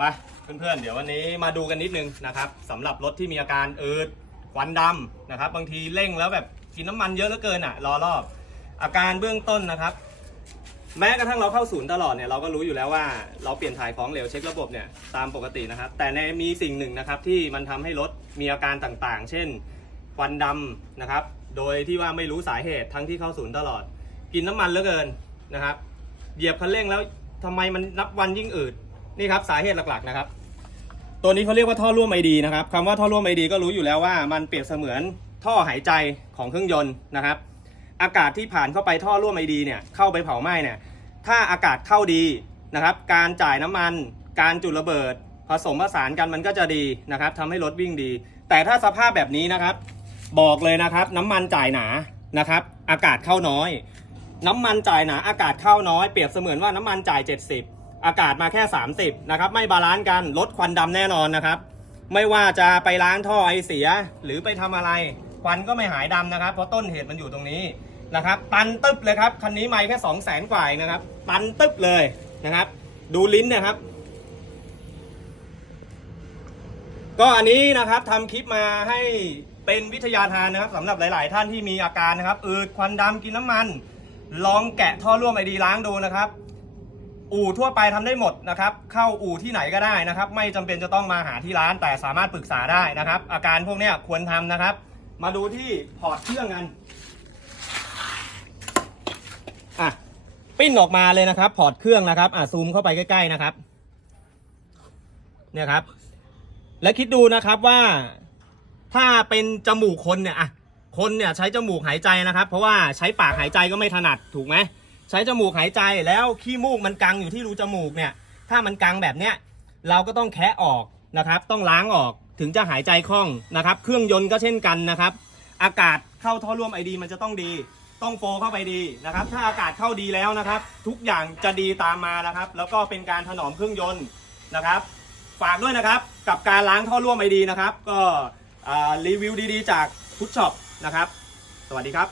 ไปเพื่อนๆ เดี๋ยววันนี้มาดูกันนิดนึงนะครับสำหรับรถที่มีอาการอืดควันดำนะครับ บางทีเร่งแล้วแบบกินน้ำมันเยอะเหลือเกินอะรอรอบ อาการเบื้องต้นนะครับ แม้กระทั่งเราเข้าศูนย์ตลอดเนี่ยเราก็รู้อยู่แล้วว่าเราเปลี่ยนถ่ายของเหลวเช็คระบบเนี่ยตามปกตินะครับ แต่ในมีสิ่งหนึ่งนะครับที่มันทำให้รถมีอาการต่างๆ เช่นควันดำนะครับ โดยที่ว่าไม่รู้สาเหตุทั้งที่เข้าศูนย์ตลอด กินน้ำมันเหลือเกินนะครับ เหยียบคันเร่งแล้วทำไมมันนับวันยิ่งอืด นี่ครับสาเหตุหลักๆนะครับ ตัวนี้เขาเรียกว่าท่อร่วมไอดีนะครับคำว่าท่อร่วมไอดีก็รู้อยู่แล้วว่ามันเปรียบเสมือนท่อหายใจของเครื่องยนต์นะครับ อากาศที่ผ่านเข้าไปท่อร่วมไอดีเนี่ยเข้าไปเผาไหม้เนี่ยถ้าอากาศเข้าดีนะครับ การจ่ายน้ำมัน การจุดระเบิด ผสมผสานกันมันก็จะดีนะครับทำให้รถวิ่งดี แต่ถ้าสภาพแบบนี้นะครับ บอกเลยนะครับ น้ำมันจ่ายหนานะครับ อากาศเข้าน้อย น้ำมันจ่ายหนาอากาศเข้าน้อยเปรียบเสมือนว่าน้ำมันจ่าย 70 อากาศมาแค่ 30นะครับไม่บาลานซ์กันลดควันดำแน่นอนนะครับ ไม่ว่าจะไปล้างท่อไอเสีย หรือไปทำอะไรควันก็ไม่หายดำนะครับ เพราะต้นเหตุมันอยู่ตรงนี้นะครับ ตันตึ๊บเลยครับคันนี้ไม่แค่2 0 0แสนกว่าเองนะครับ ตันตึ๊บเลยนะครับ ดูลิ้นนะครับ ก็อันนี้นะครับทำคลิปมาให้เป็นวิทยาทานนะครับสำหรับหลาย ๆ ท่านที่มีอาการนะครับอืดควันดำกินน้ำมัน ลองแกะท่อร่วมไอดีล้างดูนะครับ อู่ทั่วไปทำได้หมดนะครับ เข้าอู่ที่ไหนก็ได้นะครับ ไม่จำเป็นจะต้องมาหาที่ร้าน แต่สามารถปรึกษาได้นะครับ อาการพวกนี้ควรทำนะครับ มาดูที่พอร์ตเครื่องกันอะปิ้นออกมาเลยนะครับ พอร์ตเครื่องนะครับอะซูมเข้าไปใกล้ๆนะครับ เนี่ยครับ และคิดดูนะครับว่า ถ้าเป็นจมูกคนเนี่ยอะคนเนี่ยใช้จมูกหายใจนะครับ เพราะว่าใช้ปากหายใจก็ไม่ถนัดถูกไหม ใช้จมูกหายใจแล้วขี้มูกมันกังอยู่ที่รูจมูกเนี่ย ถ้ามันกังแบบเนี้ยเราก็ต้องแคะออกนะครับ ต้องล้างออกถึงจะหายใจคล่องนะครับ เครื่องยนต์ก็เช่นกันนะครับ อากาศเข้าท่อร่วมไอดี มันจะต้องดี ต้องโฟเข้าไปดีนะครับ ถ้าอากาศเข้าดีแล้วนะครับ ทุกอย่างจะดีตามมานะครับ แล้วก็เป็นการถนอมเครื่องยนต์นะครับ ฝากด้วยนะครับกับการล้างท่อร่วมไอดีนะครับ ก็รีวิวดีๆ จากฟุตช็อปนะครับ สวัสดีครับ